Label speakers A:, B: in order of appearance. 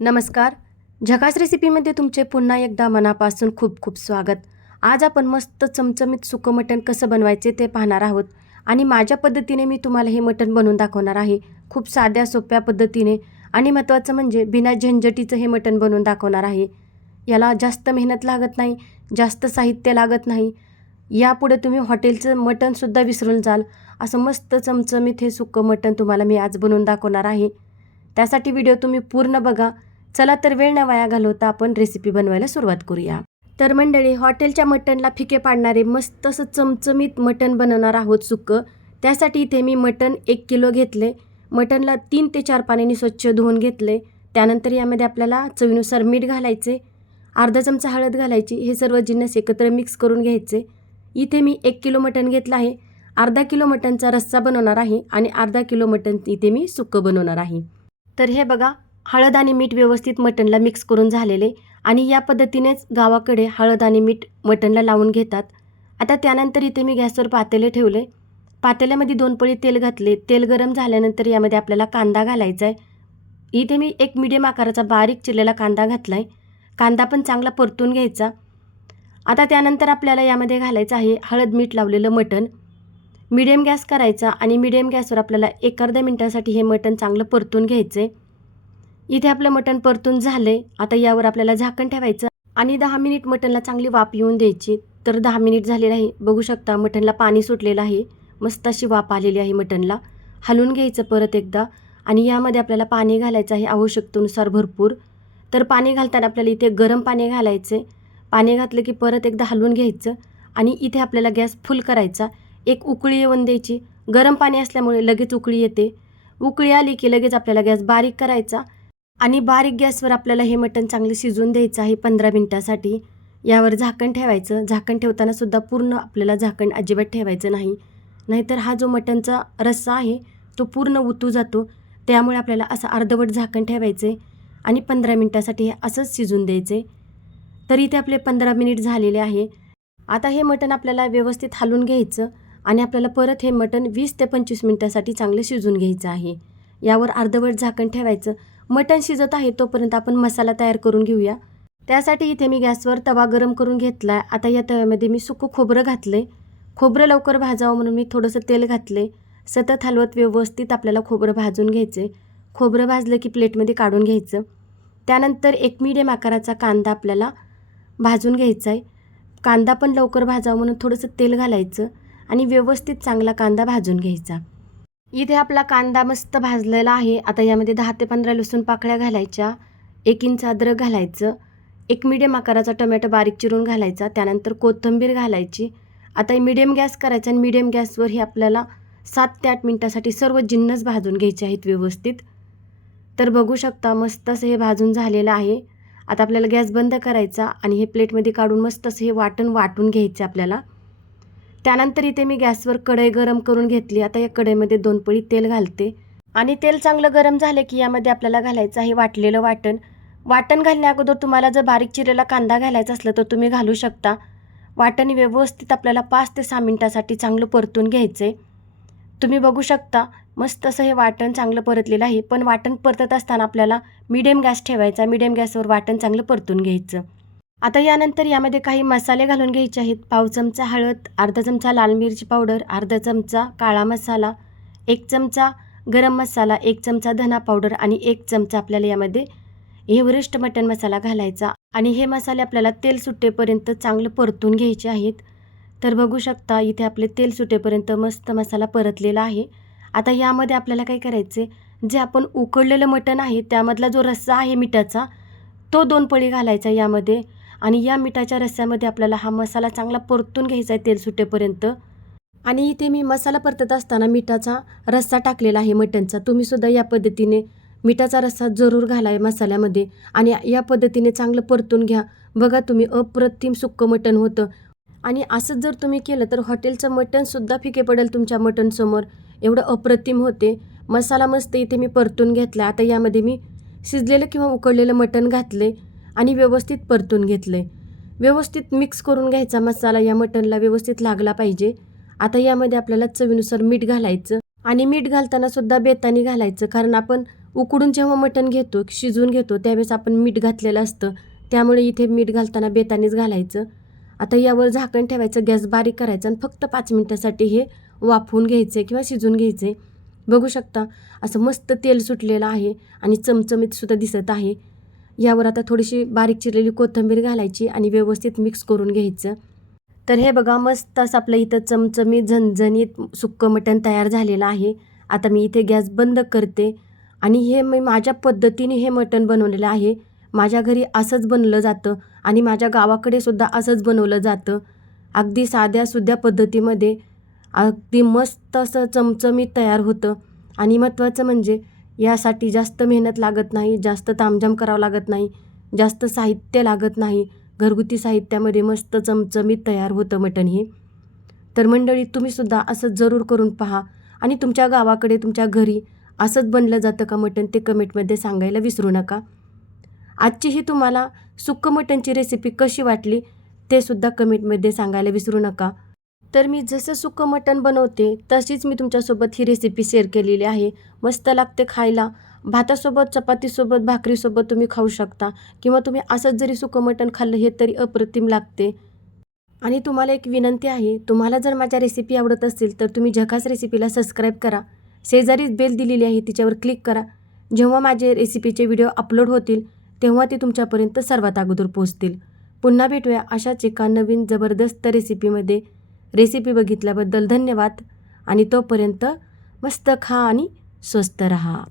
A: नमस्कार. झकास रेसिपीमध्ये तुमचे पुन्हा एकदा मनापासून खूप खूप स्वागत. आज आपण मस्त चमचमीत सुकं मटण कसं बनवायचे ते पाहणार आहोत आणि माझ्या पद्धतीने मी तुम्हाला हे मटण बनवून दाखवणार आहे. खूप साध्या सोप्या पद्धतीने आणि महत्त्वाचं म्हणजे बिना झंझटीचं हे मटण बनवून दाखवणार आहे. याला जास्त मेहनत लागत नाही जास्त साहित्य लागत नाही. यापुढे तुम्ही हॉटेलचं मटणसुद्धा विसरून जाल. असं मस्त चमचमीत हे सुकं मटण तुम्हाला मी आज बनवून दाखवणार आहे. त्यासाठी व्हिडिओ तुम्ही पूर्ण बघा. चला तर वेळ न वाया घालवता आपण रेसिपी बनवायला सुरुवात करूया. तर मंडळी हॉटेलच्या मटणला फिके पाडणारे मस्त असं चमचमीत मटण बनवणार आहोत सुक्कं. त्यासाठी इथे मी मटण एक किलो घेतले. मटणला तीन ते चार पाण्याने स्वच्छ धुवून घेतले. त्यानंतर यामध्ये आपल्याला चवीनुसार मीठ घालायचे. अर्धा चमचा हळद घालायची. हे सर्व जिन्नस एकत्र मिक्स करून घ्यायचे. इथे मी एक किलो मटण घेतलं आहे. अर्धा किलो मटणचा रस्सा बनवणार आहे आणि अर्धा किलो मटण इथे मी सुक्कं बनवणार आहे. तर हे बघा हळद आणि मीठ व्यवस्थित मटणला मिक्स करून झालेले आणि या पद्धतीनेच गावाकडे हळद आणि मीठ मटणला लावून घेतात. आता त्यानंतर इथे मी गॅसवर पातेले ठेवले. पातेल्यामध्ये दोन पळी तेल घातले. तेल गरम झाल्यानंतर यामध्ये आपल्याला कांदा घालायचा आहे इथे मी एक मिडियम आकाराचा बारीक चिरलेला कांदा घातला आहे कांदा पण चांगला परतून घ्यायचा. आता त्यानंतर आपल्याला यामध्ये घालायचं आहे हळद मीठ लावलेलं मटण. मिडियम गॅस करायचा आणि मिडियम गॅसवर आपल्याला एक अर्ध्या मिनटासाठी हे मटण चांगलं परतून घ्यायचं. आहे इथे आपलं मटण परतून झाले. आता यावर आपल्याला झाकण ठेवायचं आणि दहा मिनिट मटणला चांगली वाफ येऊन द्यायची. तर दहा मिनिट झालेलं आहे बघू शकता मटणला पाणी सुटलेलं आहे. मस्त अशी वाफ आलेली आहे मटणला. हलवून घ्यायचं परत एकदा आणि यामध्ये आपल्याला पाणी घालायचं आहे आवश्यकतेनुसार भरपूर. तर पाणी घालताना आपल्याला इथे गरम पाणी घालायचे. पाणी घातलं की परत एकदा हलवून घ्यायचं आणि इथे आपल्याला गॅस फुल करायचा. एक उकळी येऊन द्यायची. गरम पाणी असल्यामुळे लगेच उकळी येते. उकळी आली की लगेच आपल्याला गॅस बारीक करायचा आणि बारीक गॅसवर आपल्याला हे मटण चांगलं शिजवून द्यायचं आहे पंधरा मिनटासाठी. यावर झाकण ठेवायचं. झाकण ठेवताना सुद्धा पूर्ण आपल्याला झाकण अजिबात ठेवायचं नाही. नाहीतर हा जो मटणचा रस्सा आहे तो पूर्ण उतू जातो. त्यामुळे आपल्याला असं अर्धवट झाकण ठेवायचं आहे आणि पंधरा मिनटासाठी हे असंच शिजून द्यायचे तरी ते आपले पंधरा मिनिट झालेले आहे. आता हे मटण आपल्याला व्यवस्थित हालून घ्यायचं. आणि आपल्याला परत हे मटण वीस ते पंचवीस मिनटासाठी चांगलं शिजून घ्यायचं आहे. यावर अर्धवट झाकण ठेवायचं. मटण शिजत आहे तोपर्यंत आपण मसाला तयार करून घेऊया. त्यासाठी इथे मी गॅसवर तवा गरम करून घेतला आहे आता या तव्यामध्ये मी सुकं खोबरं घातलं आहे खोबरं लवकर भाजावं म्हणून मी थोडंसं तेल घातले सतत हलवत व्यवस्थित आपल्याला खोबरं भाजून घ्यायचं आहे खोबरं भाजलं की प्लेटमध्ये काढून घ्यायचं. त्यानंतर एक मिडियम आकाराचा कांदा आपल्याला भाजून घ्यायचा आहे कांदा पण लवकर भाजावं म्हणून थोडंसं तेल घालायचं. आणि व्यवस्थित चांगला कांदा भाजून घ्यायचा. इथे आपला कांदा मस्त भाजलेला आहे. आता यामध्ये दहा ते पंधरा लसूण पाकळ्या घालायच्या. एक इंच अद्रक घालायचं. एक मिडियम आकाराचा टोमॅटो बारीक चिरून घालायचा. त्यानंतर कोथिंबीर घालायची. आता मिडियम गॅस करायचा आणि मिडियम गॅसवर ही आपल्याला सात ते आठ मिनटासाठी सर्व जिन्नस भाजून घ्यायचे आहेत व्यवस्थित. तर बघू शकता मस्त असं हे भाजून झालेलं आहे. आता आपल्याला गॅस बंद करायचा आणि हे प्लेटमध्ये काढून मस्त असं हे वाटण वाटून घ्यायचं आपल्याला. त्यानंतर इथे मी गॅसवर कढई गरम करून घेतली. आता या कढईमध्ये दोन पळी तेल घालते. आणि तेल चांगलं गरम झाले की यामध्ये आपल्याला घालायचं आहे वाटलेलं वाटण. वाटण घालण्या अगोदर तुम्हाला जर बारीक चिरेला कांदा घालायचा असलं तर तुम्ही घालू शकता. वाटण व्यवस्थित आपल्याला पाच ते सहा मिनटासाठी चांगलं परतून घ्यायचं आहे तुम्ही बघू शकता मस्त असं हे वाटण चांगलं परतलेलं आहे. पण वाटण परतत असताना आपल्याला मिडियम गॅस ठेवायचा मिडियम गॅसवर वाटण चांगलं परतून घ्यायचं. आता यानंतर यामध्ये काही मसाले घालून घ्यायचे आहेत. पाव चमचा हळद अर्धा चमचा लाल मिरची पावडर अर्धा चमचा काळा मसाला एक चमचा गरम मसाला एक चमचा धना पावडर आणि एक चमचा आपल्याला यामध्ये एव्हरेस्ट मटन मसाला घालायचा. आणि हे मसाले आपल्याला तेल सुटेपर्यंत चांगलं परतून घ्यायचे आहेत. तर बघू शकता इथे आपले तेल सुटेपर्यंत मस्त मसाला परतलेला आहे. आता यामध्ये आपल्याला काय करायचे जे आपण उकडलेलं मटण आहे त्यामधला जो रस्सा आहे मिठाचा तो दोन पळी घालायचा यामध्ये. आणि या मिठाच्या रस्स्यामध्ये आपल्याला हा मसाला चांगला परतून घ्यायचा आहे तेल सुटेपर्यंत. आणि इथे मी मसाला परतत असताना मिठाचा रस्सा टाकलेला आहे मटणचा. तुम्हीसुद्धा या पद्धतीने मिठाचा रस्सा जरूर घालाय मसाल्यामध्ये. आणि या पद्धतीने चांगलं परतून घ्या. बघा तुम्ही अप्रतिम सुक्कं मटण होतं. आणि असंच जर तुम्ही केलं तर हॉटेलचं मटणसुद्धा फिके पडेल तुमच्या मटणसमोर एवढं अप्रतिम होते. मसाला मस्त इथे मी परतून घेतला आता यामध्ये मी शिजलेलं किंवा उकडलेलं मटण घातले आणि व्यवस्थित परतून घेतले व्यवस्थित मिक्स करून घ्यायचा मसाला या मटणला व्यवस्थित लागला पाहिजे. आता यामध्ये आपल्याला चवीनुसार मीठ घालायचं आणि मीठ घालताना सुद्धा बेतानी घालायचं. कारण आपण उकडून जेव्हा मटण घेतो शिजवून घेतो त्यावेळेस आपण मीठ घातलेलं असतं. त्यामुळे इथे मीठ घालताना बेतानीच घालायचं. आता यावर झाकण ठेवायचं गॅस बारीक करायचं आणि फक्त पाच मिनटासाठी हे वाफवून घ्यायचे किंवा शिजवून घ्यायचे बघू शकता असं मस्त तेल सुटलेलं आहे आणि चमचमीत सुद्धा दिसत आहे. यावर आता थोडीशी बारीक चिरलेली कोथिंबीर घालायची आणि व्यवस्थित मिक्स करून घ्यायचं. तर हे बघा मस्त असं आपलं इथं चमचमीत झणझणीत सुक्कं मटण तयार झालेलं आहे. आता मी इथे गॅस बंद करते आणि हे मी माझ्या पद्धतीने हे मटण बनवलेलं आहे. माझ्या घरी असंच बनवलं जातं आणि माझ्या गावाकडे सुद्धा असंच बनवलं जातं. अगदी साध्या सुध्या पद्धतीमध्ये अगदी मस्त असं चमचमीत तयार होतं. आणि महत्त्वाचं म्हणजे यासाठी जास्त मेहनत लागत नाही जास्त तामझाम करावं लागत नाही जास्त साहित्य लागत नाही. घरगुती साहित्यामध्ये मस्त चमचमीत तयार होतं मटण हे. तर मंडळी तुम्हीसुद्धा असं जरूर करून पहा आणि तुमच्या गावाकडे तुमच्या घरी असंच बनलं जातं का मटण ते कमेंटमध्ये सांगायला विसरू नका. आजची ही तुम्हाला सुक्क मटणची रेसिपी कशी वाटली ते सुद्धा कमेंटमध्ये सांगायला विसरू नका. तर मी जसं सुकं मटण बनवते तशीच मी तुमच्यासोबत ही रेसिपी शेअर केलेली आहे. मस्त लागते खायला. भातासोबत चपातीसोबत भाकरीसोबत तुम्ही खाऊ शकता किंवा तुम्ही असंच जरी सुकं मटण खाल्लं हे तरी अप्रतिम लागते. आणि तुम्हाला एक विनंती आहे तुम्हाला जर माझ्या रेसिपी आवडत असेल तर तुम्ही झकास रेसिपीला सबस्क्राईब करा. शेजारीच बेल दिलेली आहे तिच्यावर क्लिक करा. जेव्हा माझे रेसिपीचे व्हिडिओ अपलोड होतील तेव्हा ते तुमच्यापर्यंत सर्वात अगोदर पोहोचतील. पुन्हा भेटूया अशाच एका नवीन जबरदस्त रेसिपीमध्ये रेसिपी बघितल्याबद्दल धन्यवाद. आणि तोपर्यंत मस्त खा आणि स्वस्त रहा.